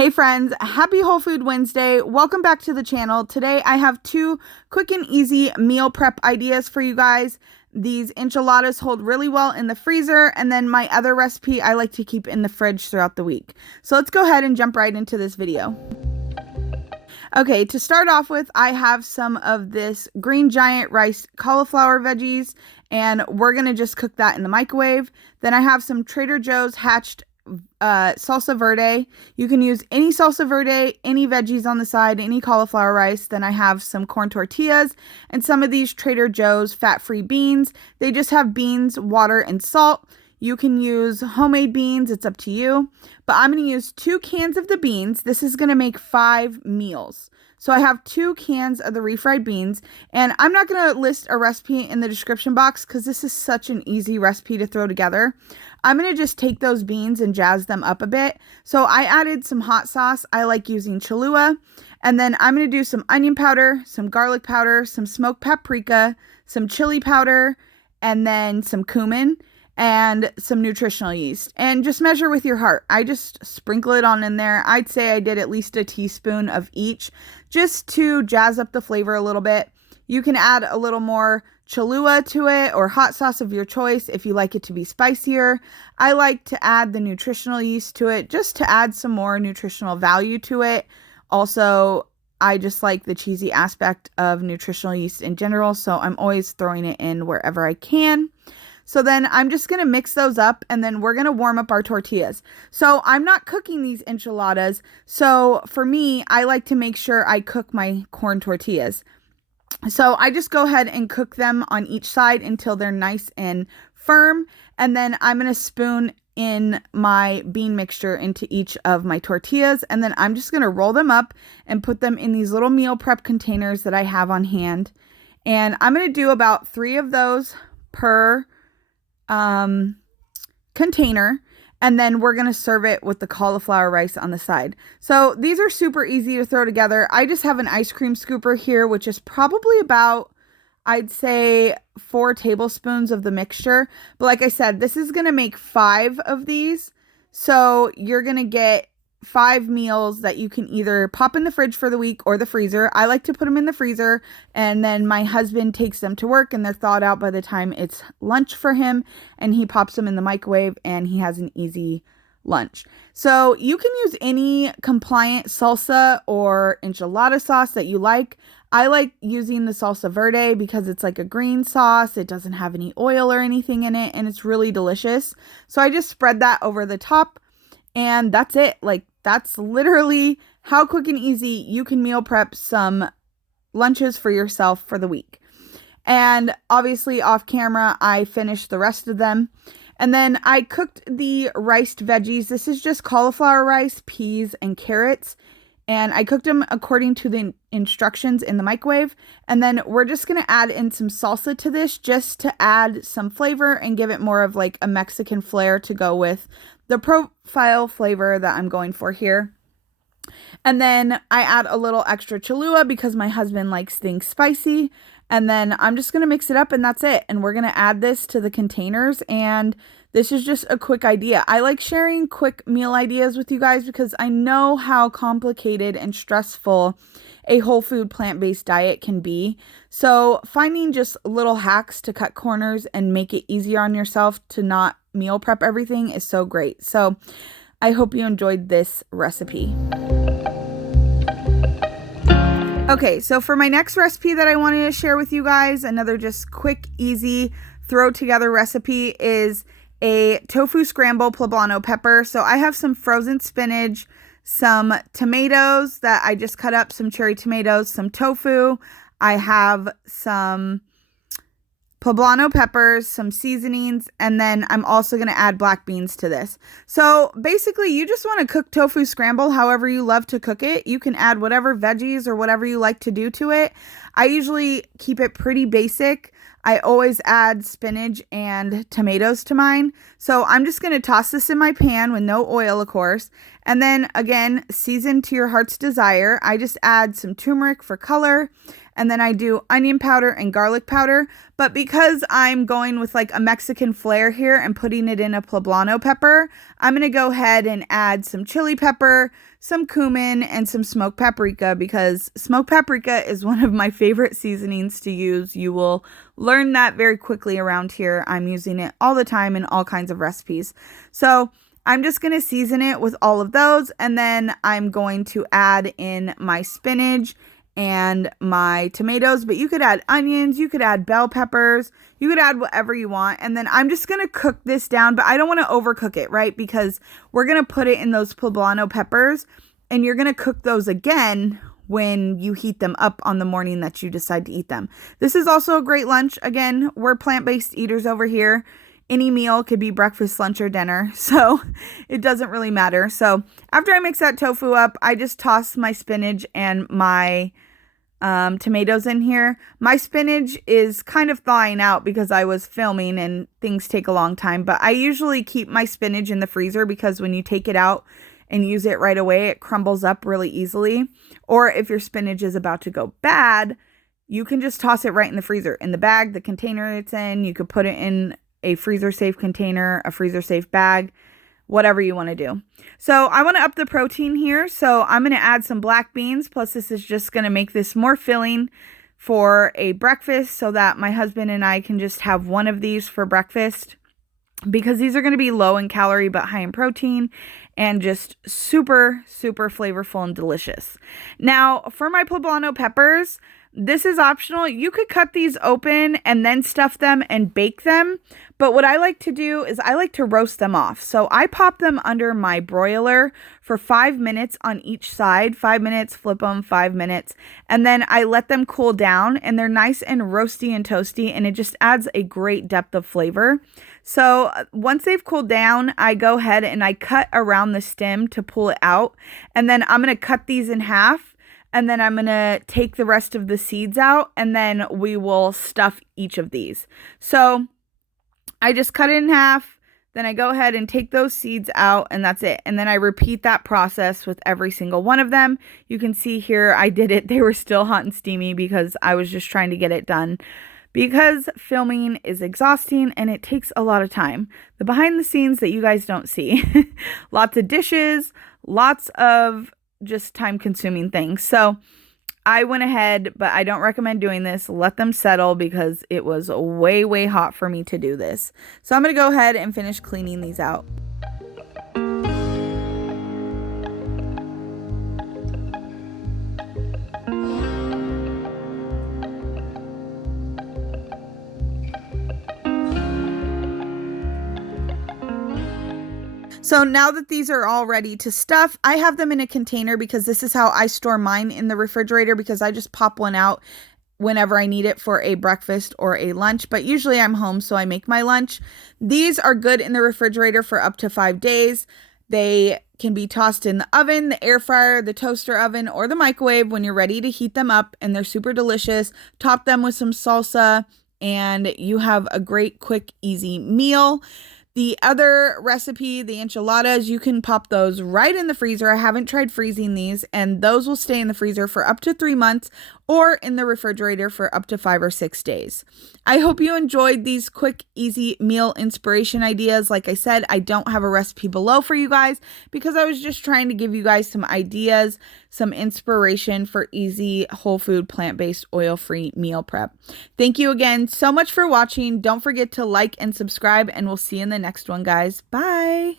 Hey friends, happy Whole Food Wednesday. Welcome back to the channel. Today I have two quick and easy meal prep ideas for you guys. These enchiladas hold really well in the freezer, and then my other recipe I like to keep in the fridge throughout the week. So let's go ahead and jump right into this video. Okay, to start off with, I have some of this green giant rice cauliflower veggies, and we're gonna just cook that in the microwave. Then I have some Trader Joe's hatched salsa verde. You can use any salsa verde, any veggies on the side, any cauliflower rice. Then I have some corn tortillas and some of these Trader Joe's fat-free beans. They just have beans, water, and salt. You can use homemade beans, it's up to you. But I'm going to use 2 cans of the beans. This is going to make 5 meals. So I have 2 cans of the refried beans, and I'm not going to list a recipe in the description box because this is such an easy recipe to throw together. I'm going to just take those beans and jazz them up a bit. So I added some hot sauce. I like using Cholula. And then I'm going to do some onion powder, some garlic powder, some smoked paprika, some chili powder, and then some cumin and some nutritional yeast. And just measure with your heart. I just sprinkle it on in there. I'd say I did at least a teaspoon of each just to jazz up the flavor a little bit. You can add a little more Cholula to it or hot sauce of your choice if you like it to be spicier. I like to add the nutritional yeast to it just to add some more nutritional value to it. Also, I just like the cheesy aspect of nutritional yeast in general, so I'm always throwing it in wherever I can. So then I'm just going to mix those up, and then we're going to warm up our tortillas. So I'm not cooking these enchiladas. So for me, I like to make sure I cook my corn tortillas. So I just go ahead and cook them on each side until they're nice and firm. And then I'm going to spoon in my bean mixture into each of my tortillas. And then I'm just going to roll them up and put them in these little meal prep containers that I have on hand. And I'm going to do about 3 of those per container. And then we're going to serve it with the cauliflower rice on the side. So these are super easy to throw together. I just have an ice cream scooper here, which is probably about, I'd say, 4 tablespoons of the mixture. But like I said, this is going to make 5 of these. So you're going to get 5 meals that you can either pop in the fridge for the week or the freezer. I like to put them in the freezer, and then my husband takes them to work and they're thawed out by the time it's lunch for him, and he pops them in the microwave and he has an easy lunch. So you can use any compliant salsa or enchilada sauce that you like. I like using the salsa verde because it's like a green sauce. It doesn't have any oil or anything in it, and it's really delicious. So I just spread that over the top, and that's it. Like, that's literally how quick and easy you can meal prep some lunches for yourself for the week. And obviously off camera, I finished the rest of them. And then I cooked the riced veggies. This is just cauliflower rice, peas, and carrots. And I cooked them according to the instructions in the microwave. And then we're just going to add in some salsa to this just to add some flavor and give it more of like a Mexican flair to go with the profile flavor that I'm going for here. And then I add a little extra Cholula because my husband likes things spicy. And then I'm just going to mix it up, and that's it. And we're going to add this to the containers, and this is just a quick idea. I like sharing quick meal ideas with you guys because I know how complicated and stressful a whole food plant-based diet can be. So finding just little hacks to cut corners and make it easier on yourself to not meal prep everything is so great. So I hope you enjoyed this recipe. Okay, so for my next recipe that I wanted to share with you guys, another just quick, easy, throw together recipe is a tofu scramble poblano pepper. So I have some frozen spinach, some tomatoes that I just cut up, some cherry tomatoes, some tofu. I have some poblano peppers, some seasonings, and then I'm also going to add black beans to this. So basically, you just want to cook tofu scramble however you love to cook it. You can add whatever veggies or whatever you like to do to it. I usually keep it pretty basic. I always add spinach and tomatoes to mine. So I'm just going to toss this in my pan with no oil, of course. And then again, season to your heart's desire. I just add some turmeric for color. and then I do onion powder and garlic powder. But because I'm going with like a Mexican flair here and putting it in a poblano pepper, I'm going to go ahead and add some chili pepper, some cumin, and some smoked paprika, because smoked paprika is one of my favorite seasonings to use. You will learn that very quickly around here. I'm using it all the time in all kinds of recipes. So I'm just going to season it with all of those, and then I'm going to add in my spinach and my tomatoes, but you could add onions, you could add bell peppers, you could add whatever you want. And then I'm just going to cook this down, but I don't want to overcook it, right? Because we're going to put it in those poblano peppers, and you're going to cook those again when you heat them up on the morning that you decide to eat them. This is also a great lunch. Again, we're plant-based eaters over here. Any meal could be breakfast, lunch, or dinner, so it doesn't really matter. So after I mix that tofu up, I just toss my spinach and my tomatoes in here. My spinach is kind of thawing out because I was filming and things take a long time, but I usually keep my spinach in the freezer because when you take it out and use it right away, it crumbles up really easily. Or if your spinach is about to go bad, you can just toss it right in the freezer. In the bag, the container it's in, you could put it in a freezer safe container, a freezer safe bag, whatever you want to do. So I want to up the protein here. So I'm going to add some black beans. Plus this is just going to make this more filling for a breakfast so that my husband and I can just have one of these for breakfast, because these are going to be low in calorie but high in protein and just super, super flavorful and delicious. Now for my poblano peppers, this is optional. You could cut these open and then stuff them and bake them. But what I like to do is I like to roast them off. So I pop them under my broiler for 5 minutes on each side. 5 minutes, flip them, 5 minutes. And then I let them cool down, and they're nice and roasty and toasty, and it just adds a great depth of flavor. So once they've cooled down, I go ahead and I cut around the stem to pull it out. And then I'm going to cut these in half. And then I'm going to take the rest of the seeds out, and then we will stuff each of these. So I just cut it in half, then I go ahead and take those seeds out, and that's it. And then I repeat that process with every single one of them. You can see here I did it. They were still hot and steamy because I was just trying to get it done, because filming is exhausting and it takes a lot of time. The behind the scenes that you guys don't see. Lots of dishes, lots of just time consuming things. So I went ahead, but I don't recommend doing this. Let them settle because it was way, way hot for me to do this. So I'm going to go ahead and finish cleaning these out. So now that these are all ready to stuff, I have them in a container because this is how I store mine in the refrigerator, because I just pop one out whenever I need it for a breakfast or a lunch. But usually I'm home, so I make my lunch. These are good in the refrigerator for up to 5 days. They can be tossed in the oven, the air fryer, the toaster oven, or the microwave when you're ready to heat them up, and they're super delicious. Top them with some salsa, and you have a great, quick, easy meal. The other recipe, the enchiladas, you can pop those right in the freezer. I haven't tried freezing these, and those will stay in the freezer for up to 3 months or in the refrigerator for up to 5 or 6 days. I hope you enjoyed these quick, easy meal inspiration ideas. Like I said, I don't have a recipe below for you guys because I was just trying to give you guys some ideas, some inspiration for easy, whole food, plant-based, oil-free meal prep. Thank you again so much for watching. Don't forget to like and subscribe, and we'll see you in the next one, guys. Bye.